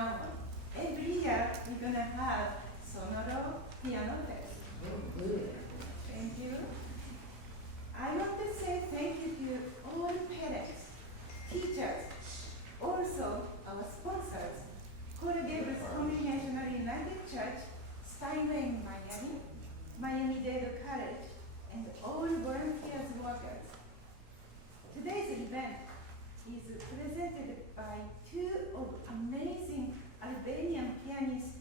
now on. Every year we're gonna have Sonoro PianoFest. Thank you. I want to say thank you to all parents, teachers, also our sponsors, Gables Congregational United Church, Steinway in Miami, Miami-Dade College, and all volunteers workers. Today's event is presented by two of amazing Albanian pianists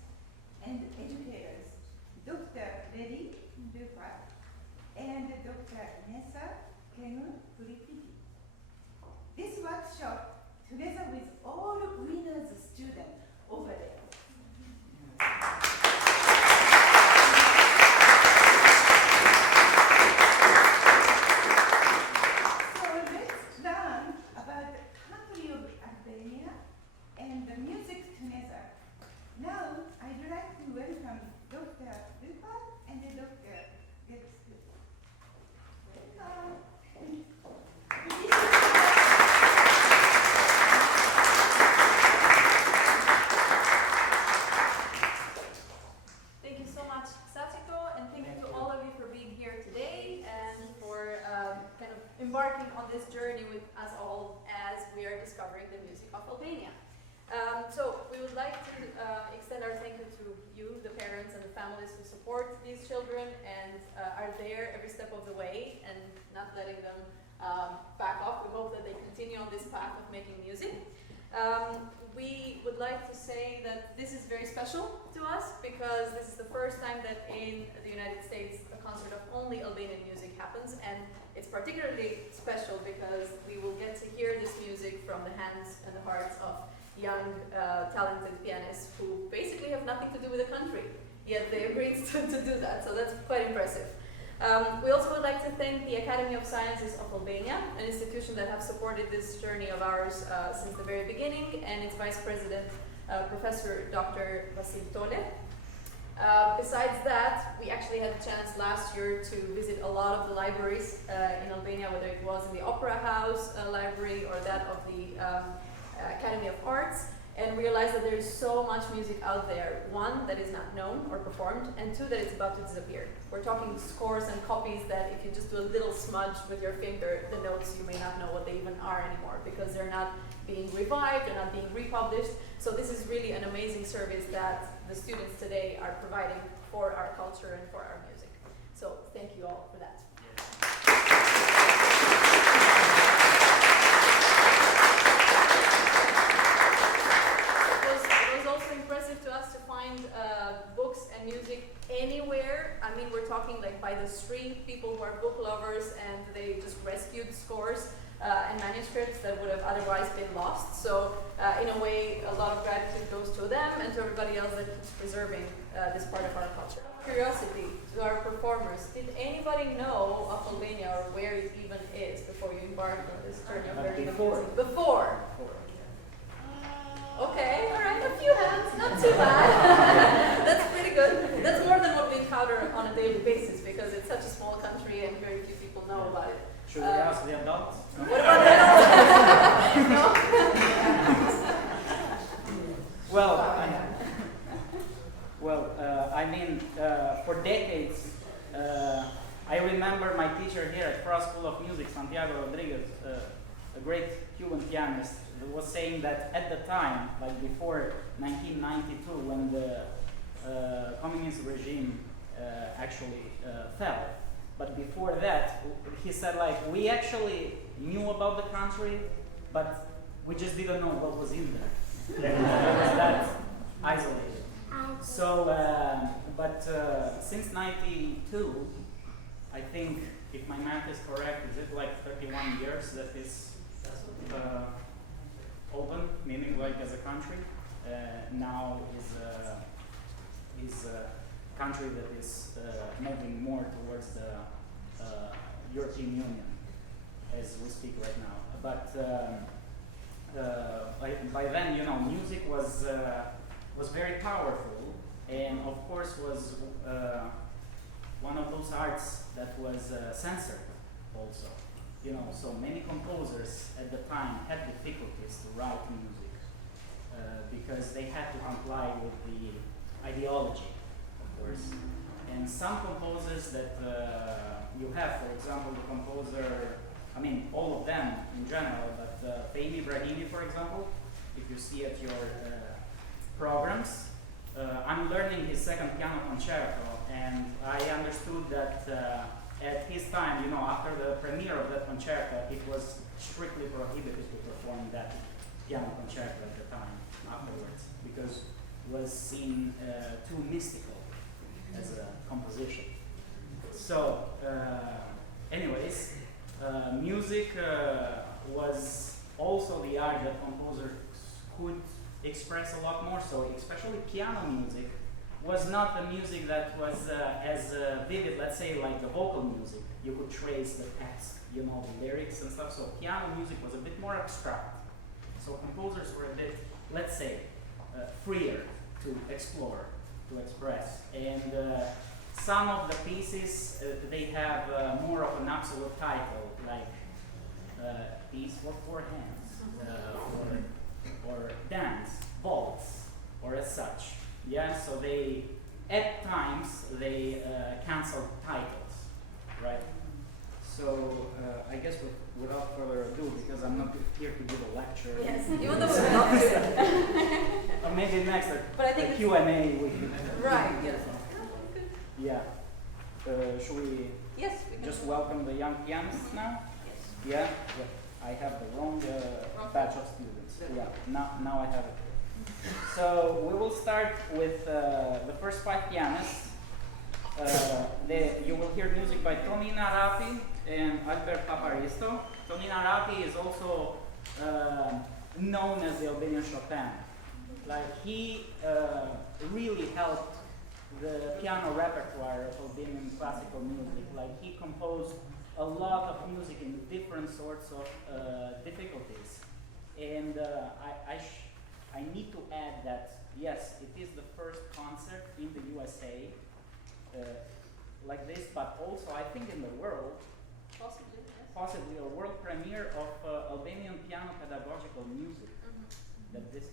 and educators, Dr. Redi, Llupa, and Dr. Inesa, Gegprifti. This workshop, together with all winners students over there. So let's learn about the country of Albania and the music together. Now, I'd like to welcome Dr. Llupa and Dr. Gegprifti. Thank you so much, Sachiko, and thank you to all of you for being here today and for kind of embarking on this journey with us all as we are discovering the music of Albania. So we would like to extend our thank you to you, the parents and the families who support these children and are there every step of the way and not letting them back off. We hope that they continue on this path of making music. We would like to say that this is very special to us because this is the first time that in the United States a concert of only Albanian music happens, and it's particularly special because we will get to hear this music from the hands and the hearts of young, talented pianists who basically have nothing to do with the country, yet they agreed to do that, so that's quite impressive. We also would like to thank the Academy of Sciences of Albania, an institution that have supported this journey of ours since the very beginning, and its Vice President, Professor Dr. Vasil Tole. Besides that, we actually had a chance last year to visit a lot of the libraries in Albania, whether it was in the Opera House library or that of the Academy of Arts, and realized that there is so much music out there. One, that is not known or performed, and two, that it's about to disappear. We're talking scores and copies that if you just do a little smudge with your finger, the notes, you may not know what they even are anymore because they're not being revived, they're not being republished. So this is really an amazing service that the students today are providing for our culture and for our music. So thank you all for that. Impressive to us to find books and music anywhere. I mean, we're talking like by the street, people who are book lovers and they just rescued scores and manuscripts that would have otherwise been lost. So in a way, a lot of gratitude goes to them and to everybody else that keeps preserving this part of our culture. Curiosity to our performers. Did anybody know of Albania or where it even is before you embarked on this journey of learning music? Before. Okay, all right, a few hands, not too bad. That's pretty good. That's more than what we encounter on a daily basis because it's such a small country and very few people know about it. Should we ask the adults? What about the adults? No? I mean, for decades, I remember my teacher here at Cross School of Music, Santiago Rodriguez, a great Cuban pianist, was saying that at the time, like before 1992, when the communist regime actually fell, but before that, he said like, we actually knew about the country, but we just didn't know what was in there. It was that isolated. So, since 92, I think, if my math is correct, is it like 31 years that is open, meaning like as a country, now is a country that is moving more towards the European Union as we speak right now. But by then, you know, music was very powerful, and of course was one of those arts that was censored also. You know, so many composers at the time had difficulties to write music because they had to comply with the ideology, of course. And some composers that you have, for example, the composer, I mean, all of them in general, but Fahmy Ibrahimi, for example, if you see at your programs, I'm learning his second piano concerto, and I understood that at his time, you know, after the premiere of that concerto, it was strictly prohibited to perform that piano concerto at the time afterwards, because it was seen too mystical as a composition. So, anyways, music was also the art that composers could express a lot more. So, especially piano music was not the music that was as vivid, let's say, like the vocal music. You could trace the text, you know, the lyrics and stuff. So, piano music was a bit more abstract. So, composers were a bit, let's say, freer to explore, to express. And some of the pieces, they have more of an absolute title, like Piece for Four Hands, or Dance, Waltz, or as such. Yeah, so they, at times, they cancel titles, right? So I guess without further ado, because I'm not here to give a lecture. Yes, even though we would love to. Or maybe next, but I think Q&A we can. Right, yes. Yeah. Should we Yes, we can. just welcome the young pianists now? Yes. Yeah? I have the wrong batch of students. Yeah, now I have it. So we will start with the first 5 pianists. You will hear music by Tonina Rapi and Albert Paparisto. Tonina Rapi is also known as the Albanian Chopin. Like, he really helped the piano repertoire of Albanian classical music. Like, he composed a lot of music in different sorts of difficulties. And I need to add that, yes, it is the first concert in the USA like this, but also I think in the world, Possibly, yes. possibly a world premiere of Albanian piano pedagogical music that these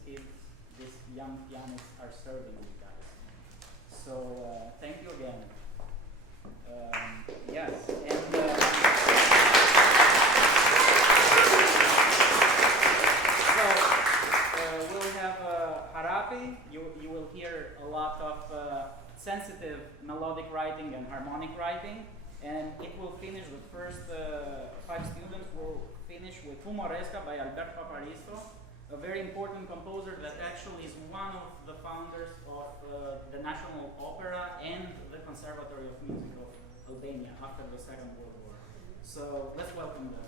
young pianists are serving you guys. So thank you again. Yes, and so we'll have Harapi. You will hear a lot of sensitive melodic writing and harmonic writing, and it will finish, the first 5 students will finish with Humoresca by Albert Paparisto, a very important composer that actually is one of the founders of the National Opera and the Conservatory of Music of Albania after the Second World War. So let's welcome them.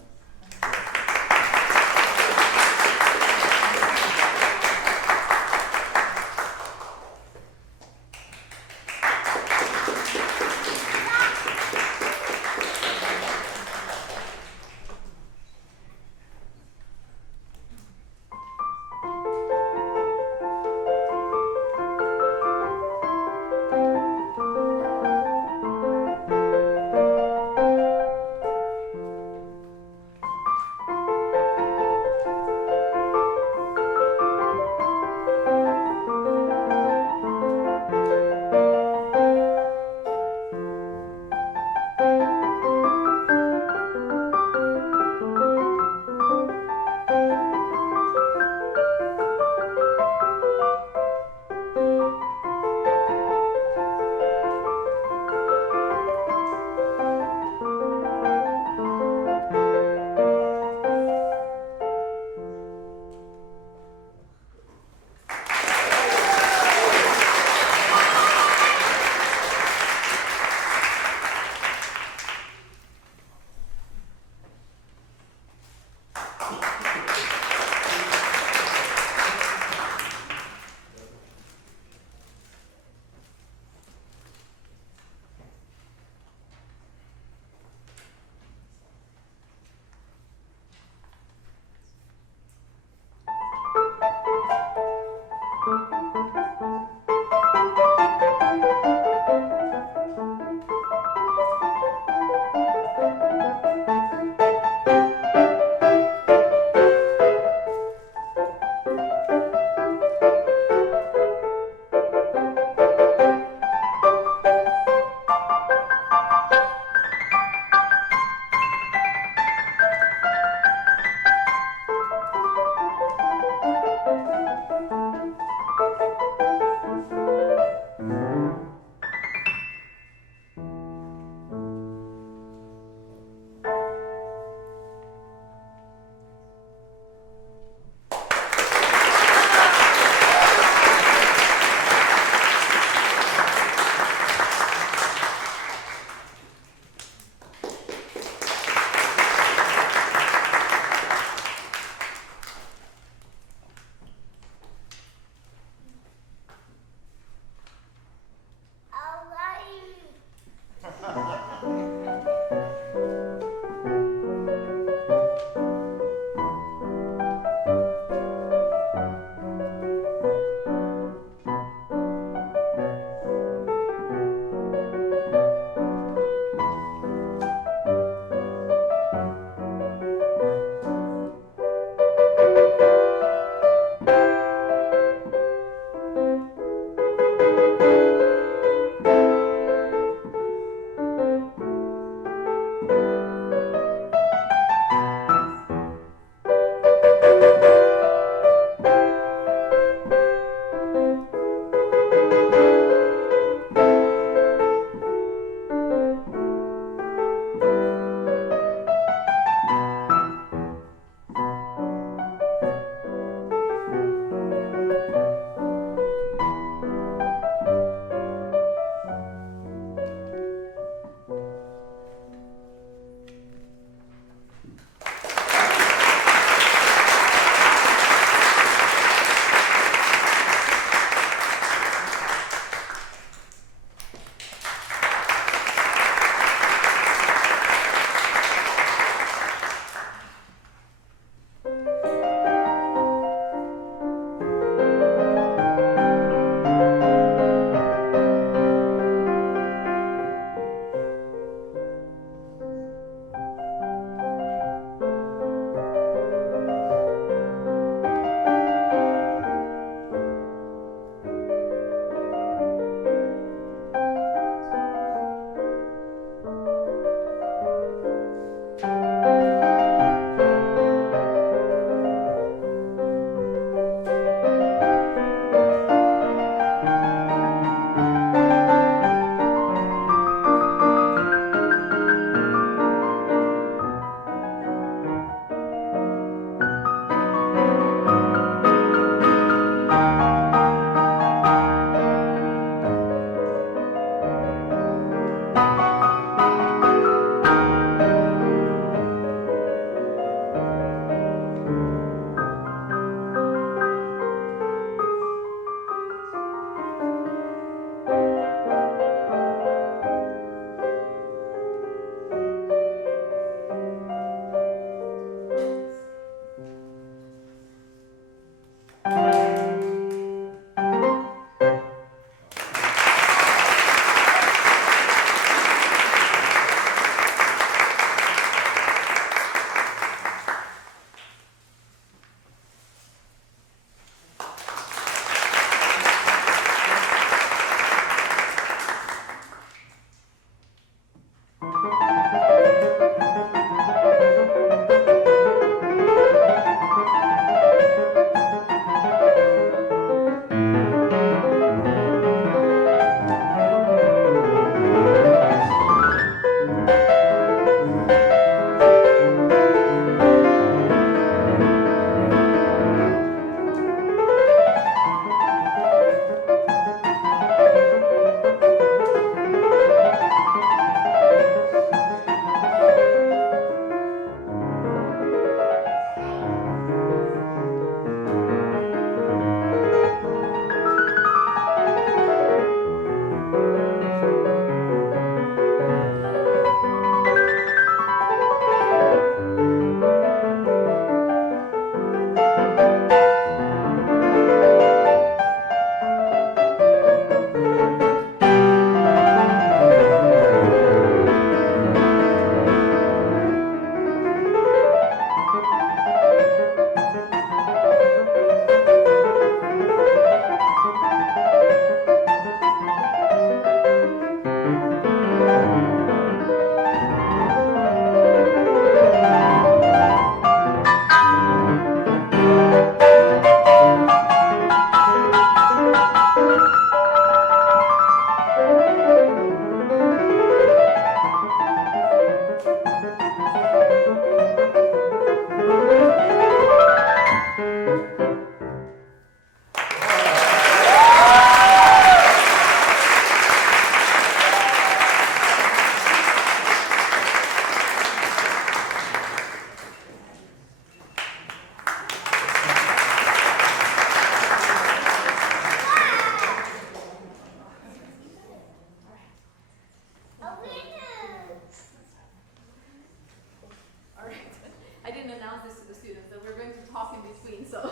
can announce this to the students, that we're going to talk in between. So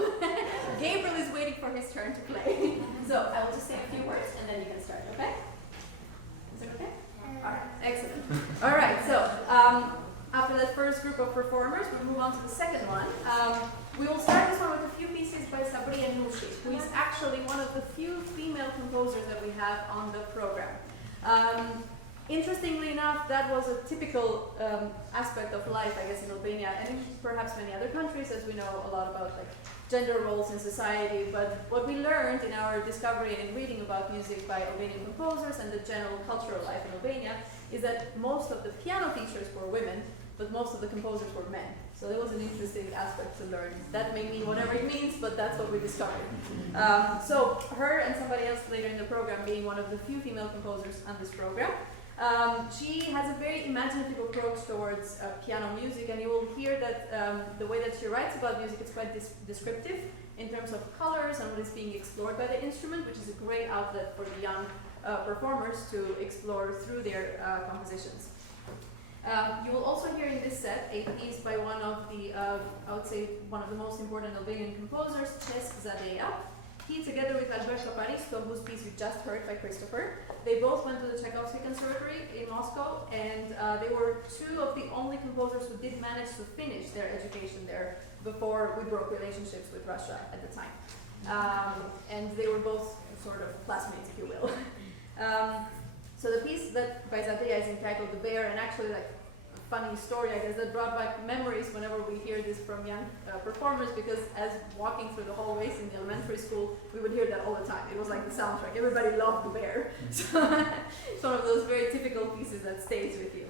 Gabriel is waiting for his turn to play. So I will just say a few words and then you can start, okay? Is that okay? Alright, excellent. Alright, so after that first group of performers, we'll move on to the second one. We will start this one with a few pieces by Sabri and Nushi, who is actually one of the few female composers that we have on the program. Interestingly enough, that was a typical aspect of life, I guess, in Albania and in perhaps many other countries, as we know a lot about like gender roles in society. But what we learned in our discovery and in reading about music by Albanian composers and the general cultural life in Albania is that most of the piano teachers were women, but most of the composers were men. So it was an interesting aspect to learn. That may mean whatever it means, but that's what we discovered. So her and somebody else later in the program being one of the few female composers on this program. She has a very imaginative approach towards piano music, and you will hear that the way that she writes about music is quite descriptive in terms of colors and what is being explored by the instrument, which is a great outlet for the young performers to explore through their compositions. You will also hear in this set a piece by one of the, I would say, one of the most important Albanian composers, Dade. He, together with Alberto Paristo, whose piece you just heard by Christopher, they both went to the Tchaikovsky Conservatory in Moscow, and they were two of the only composers who did manage to finish their education there before we broke relationships with Russia at the time. And they were both sort of classmates, if you will. So the piece that by Zadea is entitled The Bear, and actually like a funny story, I guess, that brought back memories whenever we hear this from young performers, because as walking through the hallways in the elementary school, we would hear that all the time. It was like the soundtrack. Everybody loved The Bear. So it's one of those very typical pieces that stays with you.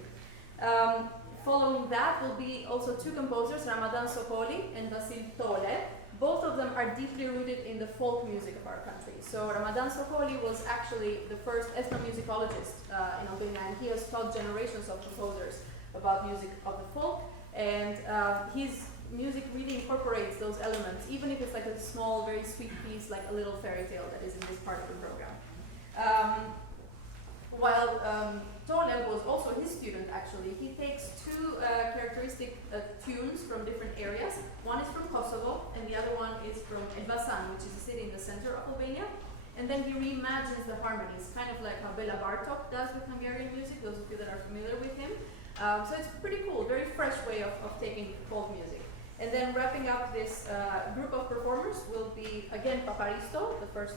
Following that will be also two composers, Ramadan Sokoli and Vasil Tole. Both of them are deeply rooted in the folk music of our country. So Ramadan Sokoli was actually the first ethnomusicologist in Albania, and he has taught generations of composers about music of the folk. And his music really incorporates those elements, even if it's like a small, very sweet piece, like a little fairy tale that is in this part of the program. While Tole was also his student, actually, he takes two characteristic tunes from different areas. One is from Kosovo, and the other one is from Elbasan, which is a city in the center of Albania. And then he reimagines the harmonies, kind of like how Bela Bartok does with Hungarian music, those of you that are familiar with him. So it's pretty cool, very fresh way of taking folk music. And then wrapping up this group of performers will be, again, Paparisto, the first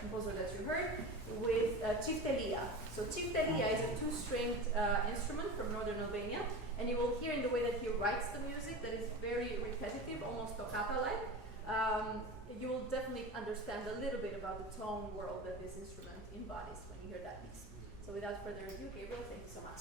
composer that you heard, with Chiftelia. So Chiftelia is a two-stringed instrument from northern Albania, and you will hear in the way that he writes the music that is very repetitive, almost toccata-like. You will definitely understand a little bit about the tone world that this instrument embodies when you hear that piece. So without further ado, Gabriel, thank you so much.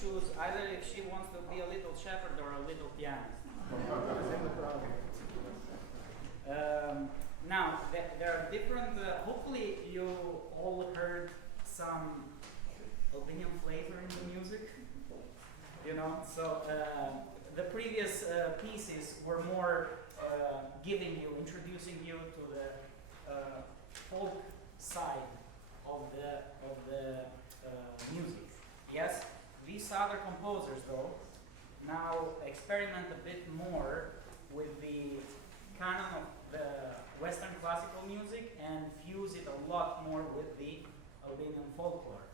choose either if she wants to be a little shepherd or a little pianist. Now, there are different, hopefully you all heard some Albanian flavor in the music, you know, so the previous pieces were more introducing you to the folk side of the music. Yes, these other composers though now experiment a bit more with the canon of the Western classical music and fuse it a lot more with the Albanian folklore.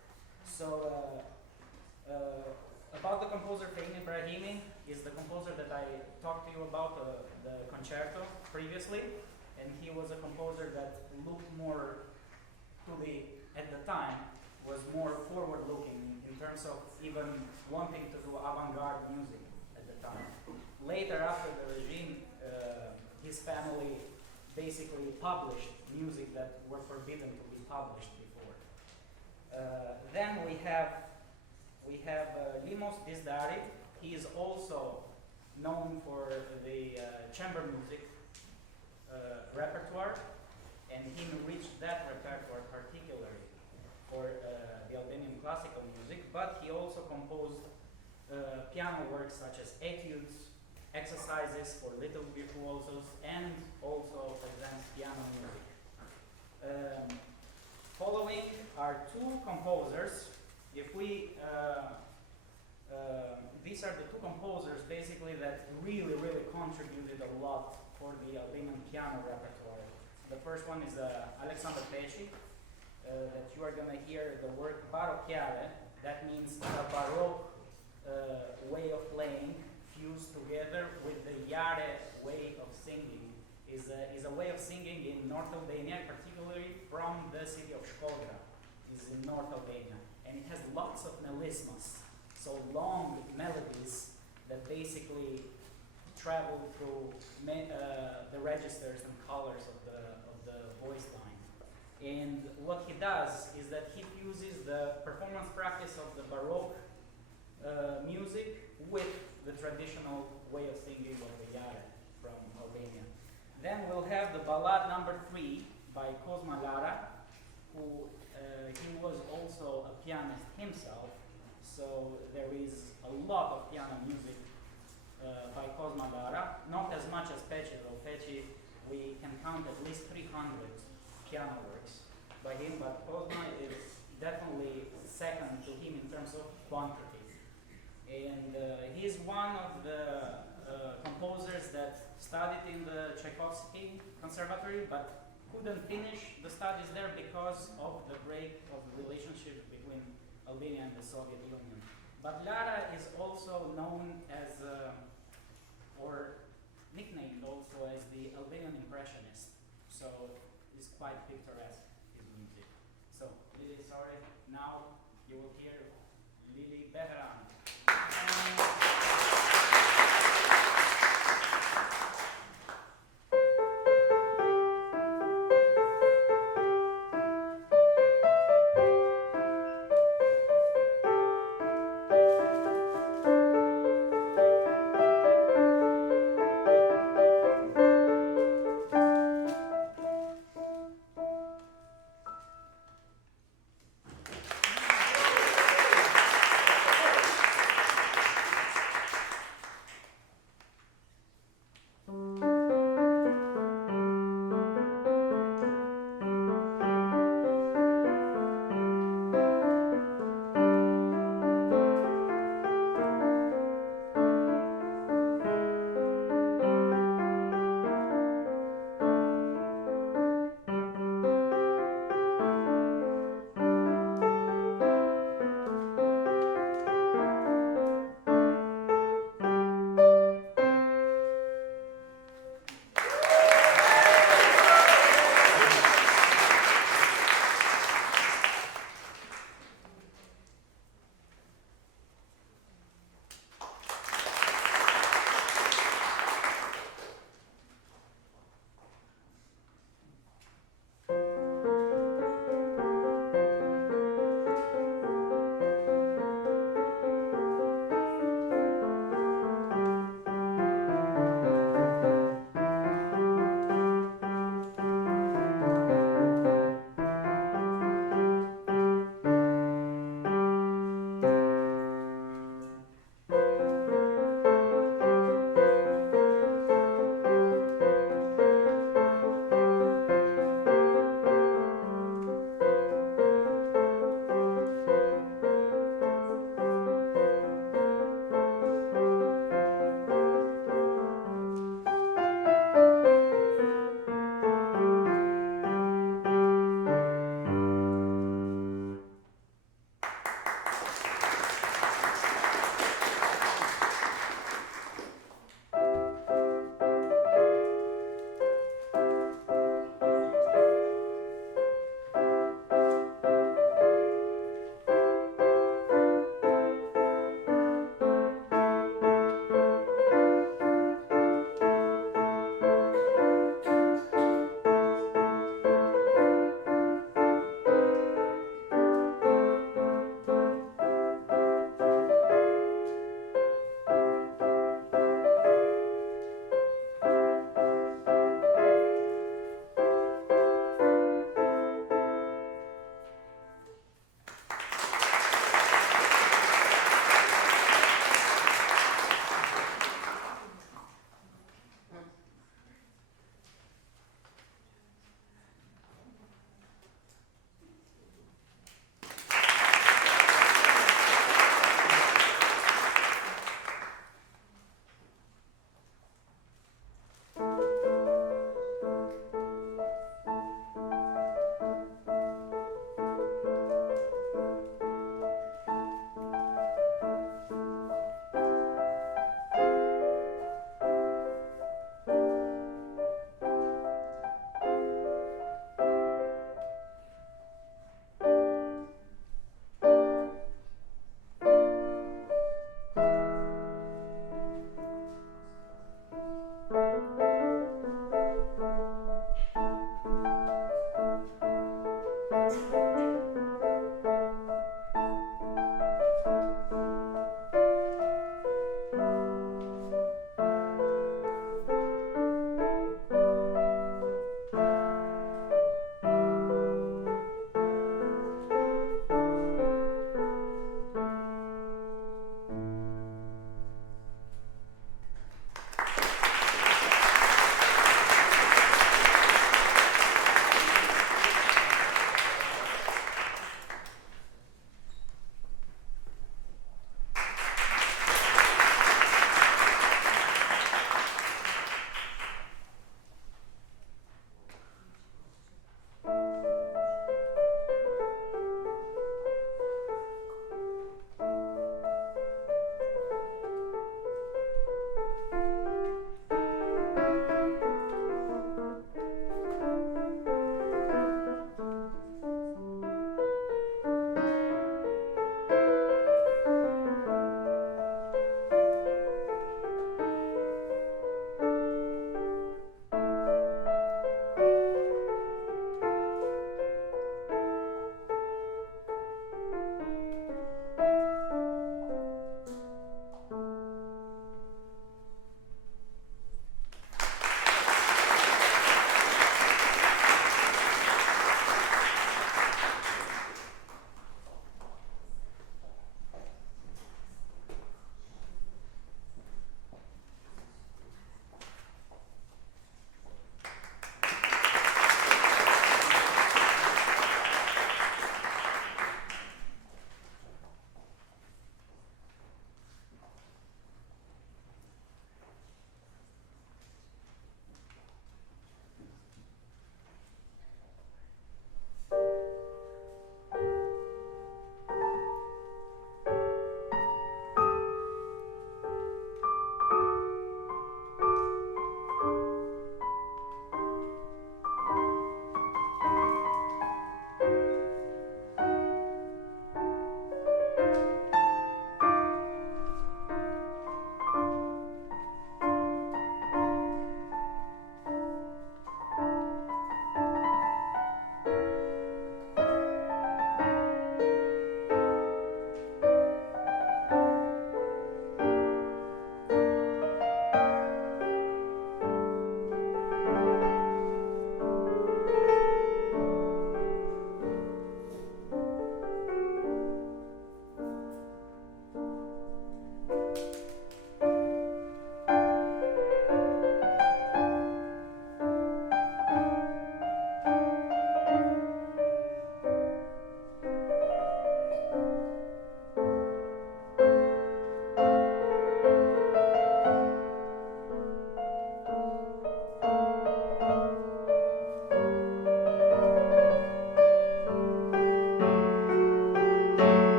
So about the composer Fejin Ibrahimi is the composer that I talked to you about the concerto previously, and he was a composer that looked more to at the time, was more forward-looking in terms of even wanting to do avant-garde music at the time. Later, after the regime, his family basically published music that were forbidden to be published before. Then we have Limos Dizdari. He is also known for the chamber music repertoire, and he enriched that repertoire particularly for the Albanian classical music, but he also composed piano works such as etudes, exercises for little virtuosos, and also advanced piano music. Following are two composers. If we these are the two composers basically that really contributed a lot for the Albanian piano repertoire. The first one is Alexander Peci, that you are going to hear the word barocchiale. That means a baroque way of playing fused together with the Jare way of singing. Is a way of singing in North Albania, particularly from the city of Shkodra. Is in North Albania, and it has lots of melismas, so long melodies that basically travel through the registers and colors of the voice line. And what he does is that he fuses the performance practice of the Baroque music with the traditional way of singing of the Jare from Albania. Then we'll have the ballad number 3 by Cosma Lara, who he was also a pianist himself, so there is a lot of piano music by Cosma Lara, not as much as Peci though. Peci, we can count at least 300 piano works by him, but Cosma is definitely second to him in terms of quantity. And he's one of the composers that studied in the Tchaikovsky Conservatory, but couldn't finish the studies there because of the break of the relationship between Albania and the Soviet Union. But Lara is also known as, or nicknamed also as the Albanian Impressionist. So it's quite picturesque, his music. So Lili, sorry, now you will hear Lili Behran.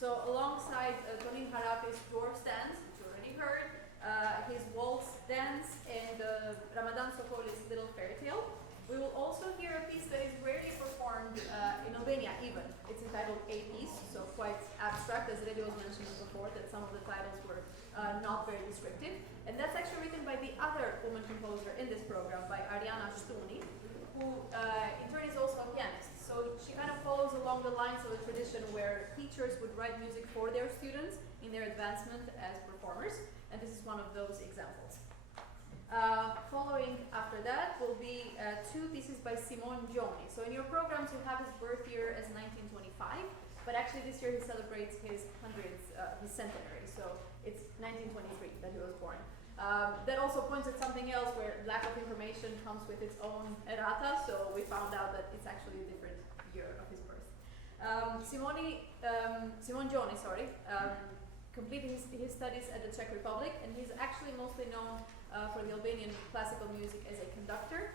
So alongside Tonin Harapi's dwarf dance, which you already heard, his waltz dance, and Ramadan Sokoli's Little Fairy Tale, we will also hear a piece that is rarely performed in Albania even. It's entitled A Piece, so quite abstract, as Redi was mentioning before, that some of the titles were not very descriptive. And that's actually written by the other woman composer in this program, by Ariana Stuni, who in turn is also a pianist. So she kind of follows along the lines of a tradition where teachers would write music for their students in their advancement as performers, and this is one of those examples. Following after that will be two pieces by Simon Gioni. So in your programs you have his birth year as 1925, but actually this year he celebrates his 100th, his centenary, so it's 1923 that he was born. That also points at something else where lack of information comes with its own errata, so we found out that it's actually a different year of his birth. Simon Gioni, completed his studies at the Czech Republic, and he's actually mostly known for the Albanian classical music as a conductor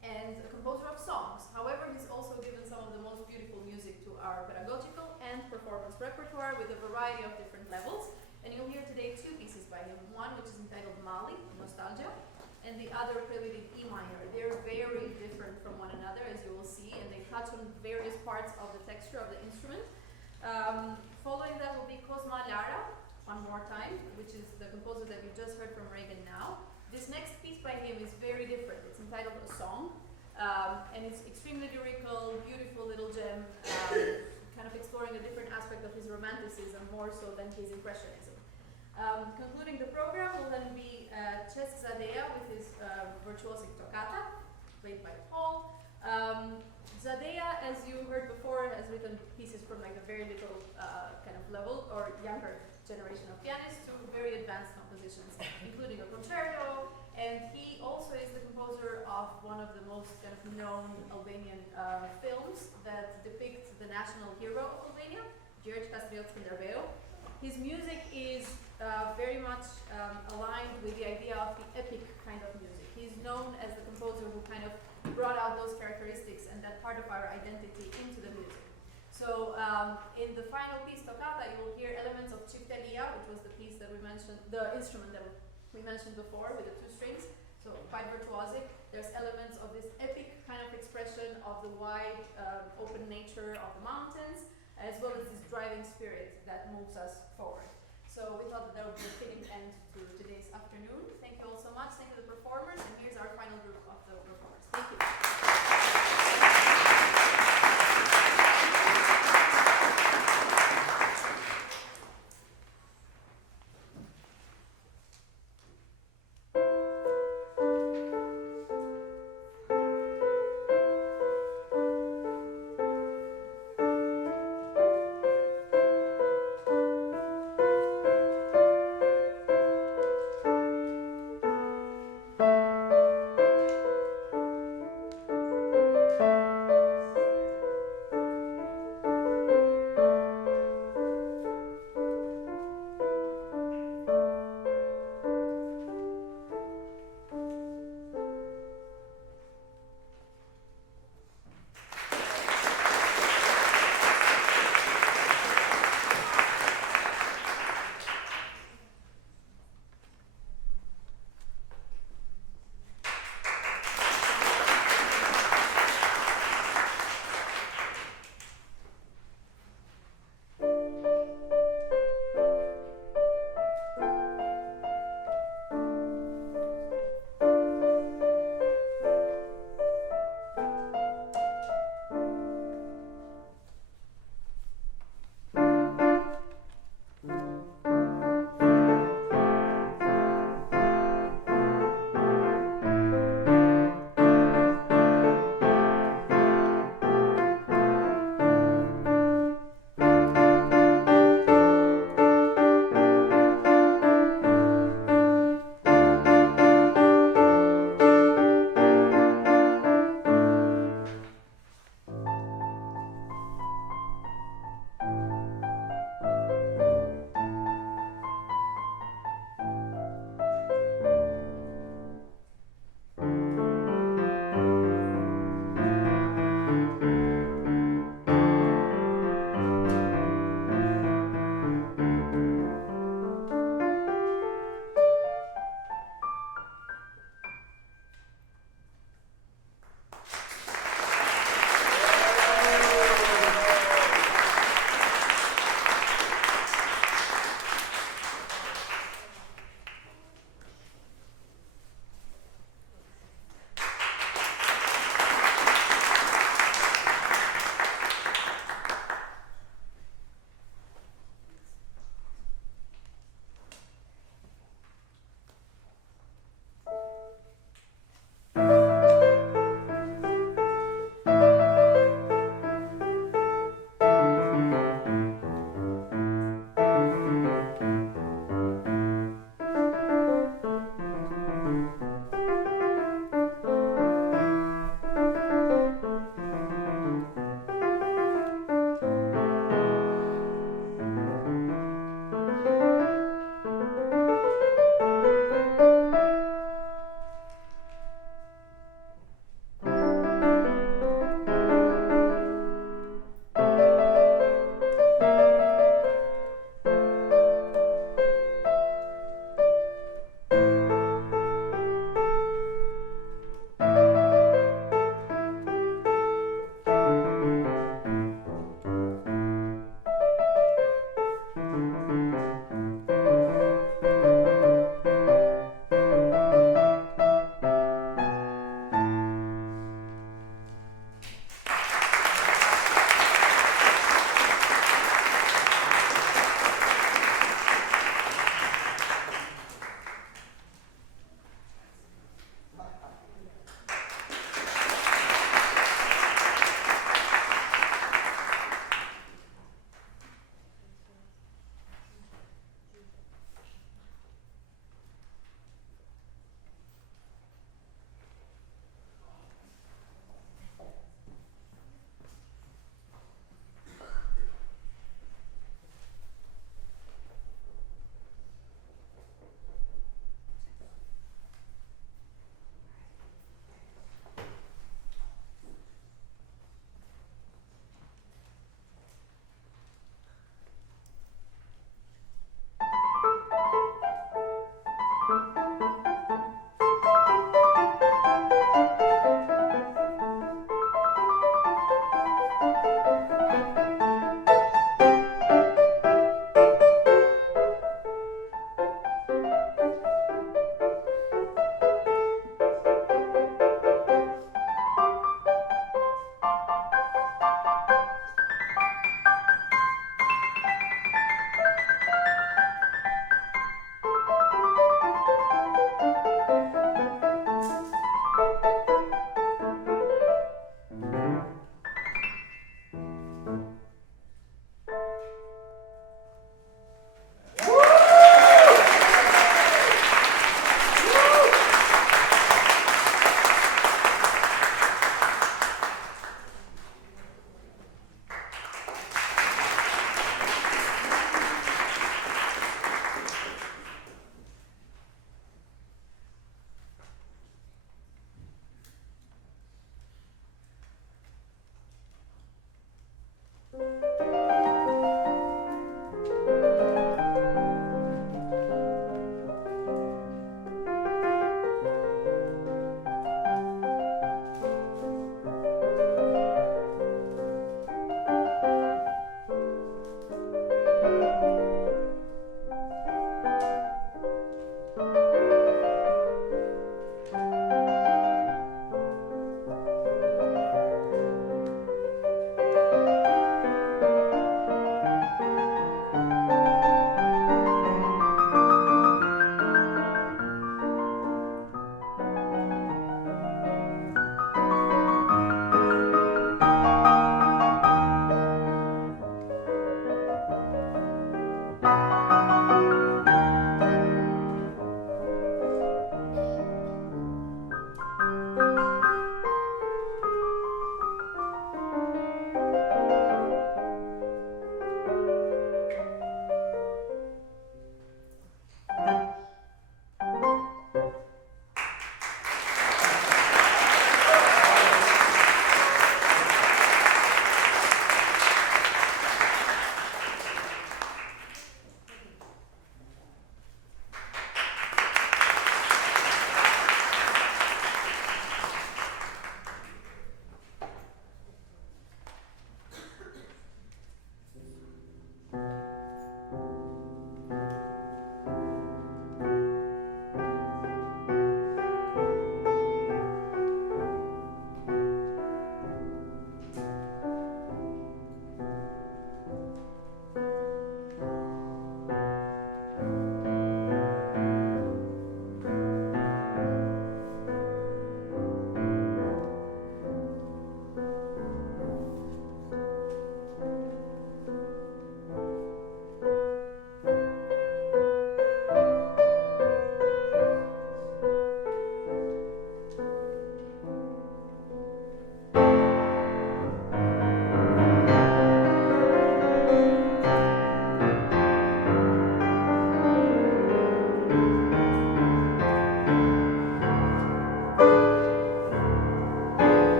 and a composer of songs. However, he's also given some of the most beautiful music to our pedagogical and performance repertoire with a variety of different levels. And you'll hear today two pieces by him, one which is entitled Mali, Nostalgia, and the other Prelude in E minor. They're very different from one another, as you will see, and they touch on various parts of the texture of the instrument. Following that will be Cosma Lara, one more time, which is the composer that you just heard from Reagan now. This next piece by him is very different. It's entitled A Song, and it's extremely lyrical, beautiful little gem, kind of exploring a different aspect of his romanticism more so than his impressionism. Concluding the program will then be Cesc Zadea with his virtuosic toccata, played by Paul. Zadea, as you heard before, has written pieces from like a very little kind of level or younger generation of pianists to very advanced compositions, including a concerto, and he also is the composer of one of the most kind of known Albanian films that depict the national hero of Albania, George Kastriot-Skanderbeu. His music is very much aligned with the idea of the epic kind of music. He's known as the composer who kind of brought out those characteristics and that part of our identity into the music. So in the final piece, Toccata, you will hear elements of Ciftelia, which was the piece that we mentioned, the instrument that we mentioned before with the two strings, so quite virtuosic. There's elements of this epic kind of expression of the wide, open nature of the mountains, as well as this driving spirit that moves us forward. So we thought that would be a fitting end to today's afternoon.